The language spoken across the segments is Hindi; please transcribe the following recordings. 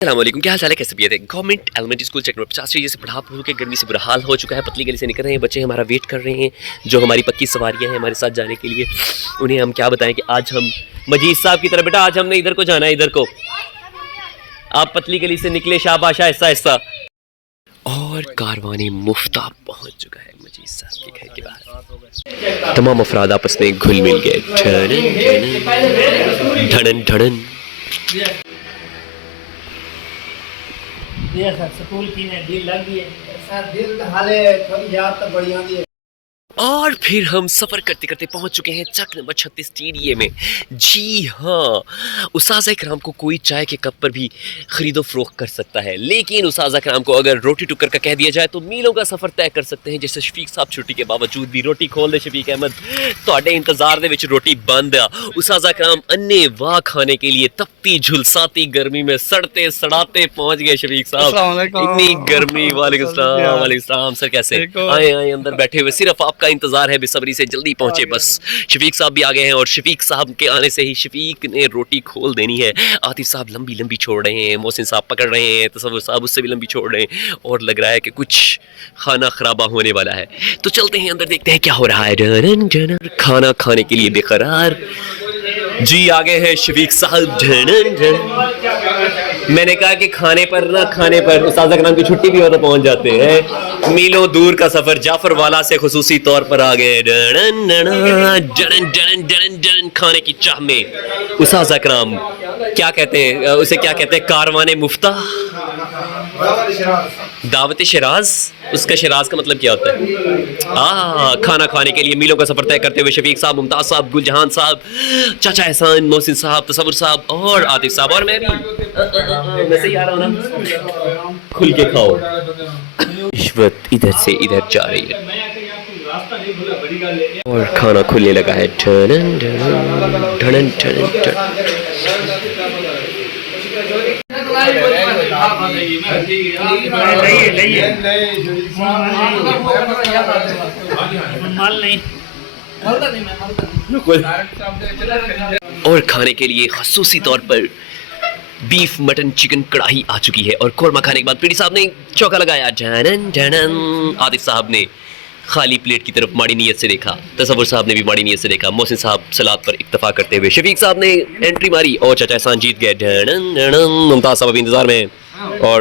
अस्सलामुअलैकुम, क्या हाल चाल है, कैसे भी है। गवर्नमेंट एलिमेंट्री स्कूल चेक नंबर 50 जैसे पढ़ा पढ़ के गर्मी से बुरा हाल हो चुका है। पतली गली से निकल रहे हैं बच्चे, हमारा वेट कर रहे हैं। जो हमारी पक्की सवारियां हैं हमारे साथ जाने के लिए, उन्हें हम क्या बताएं कि आज हम मजीद साहब की तरह, बेटा आज हमने इधर को जाना है, इधर को आप पतली गली से निकले, शाबाश, ऐसा ऐसा। और कारवाने मुफ्ता पहुंच चुका है मजीद साहब के घर के बाहर। तमाम अफराद आपस में घुल मिल गए। ढड़न ढड़न स्कूल की दिल लग गई है। दिल हाले थोड़ी याद तो बढ़िया दी है। और फिर हम सफ़र करते करते पहुंच चुके हैं चक नंबर 36 टीडीए में। जी हाँ, उस्ताज़ इकराम को कोई चाय के कप पर भी ख़रीदो फ़रोख्त कर सकता है, लेकिन उस्ताज़ इकराम को अगर रोटी टुक्कर का कह दिया जाए तो मीलों का सफ़र तय कर सकते हैं। जैसे शफीक साहब छुट्टी के बावजूद भी रोटी खोल दे शफीक अहमद, ਤੁਹਾਡੇ इंतज़ार ਦੇ ਵਿੱਚ रोटी बंद आ। उस्ताज़ इकराम अन्ने वाह खाने के लिए तपती झुलसाती गर्मी में सड़ते सड़ाते पहुँच गए। शफीक साहब इतनी गर्मी। वालेकुम सलाम सर, कैसे आए आए अंदर बैठे हुए, सिर्फ आपका इंतजार है बेसब्री से, जल्दी पहुंचे बस। शफीक साहब भी आ गए हैं और शफीक साहब के आने से ही शफीक ने रोटी खोल देनी है। आतिफ साहब लंबी लंबी छोड़ रहे हैं, मोहसिन साहब पकड़ रहे हैं, तसव्वुर साहब उससे भी लंबी छोड़ रहे हैं, और लग रहा है कि कुछ खाना खराबा होने वाला है। तो चलते हैं अंदर, देखते हैं क्या हो रहा है। खाना खाने के लिए बेकरार जी आ गए हैं शफीक साहब। मैंने कहा कि खाने पर ना, खाने पर उस्ताद इकराम की छुट्टी भी हो तो पहुंच जाते हैं। मीलों दूर का सफर जाफर वाला से खुसूसी तौर पर आ गए। खाने की चाह में उस्ताद इकराम क्या कहते हैं उसे, क्या कहते हैं, कारवाने मुफ्ता, दावत शिराज। उसका शिराज का मतलब क्या होता है? खाना खाने के लिए मीलों का सफर तय करते हुए शफीक साहब, मुमताज साहब, गुलजहान साहब, चाचा एहसान, मोहसिन साहब, तसव्वुर साहब और आतिफ साहब, और मैं भी। मैं सही आ रहा हूँ ना? खुल के खाओ। रिश्वत इधर से इधर जा रही है और खाना खुलने लगा है। ठनन ठनन ठनन ठनन ठनन। और खाने के लिए खसूसी तौर पर बीफ, मटन, चिकन कढ़ाई आ चुकी है। और कोरमा खाने के बाद पीडी साहब ने चौका लगाया। झनन झनन। आतिफ साहब ने खाली प्लेट की तरफ माड़ी नीयत से देखा, तसव्वुर साहब ने भी माड़ी नीयत से देखा, मोहसिन साहब सलाद पर इक्तफा करते हुए, शफीक साहब ने एंट्री मारी और चाचा एहसान जीत गए। झनन झनन। मुमताज साहब अभी इंतजार में, और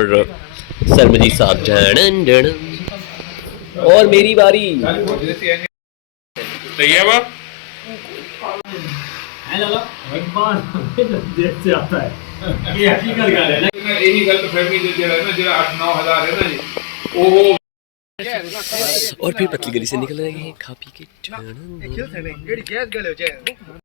सर मजीद साहब। झनन झनन। और मेरी बारी। आता है ये हकीकत गल है ना, यही गलत फहमी जेड़ा है ना, जेड़ा 8-9 हज़ार है ना जी, वो। और फिर पतली गली से निकल रहे हैं खा पी के।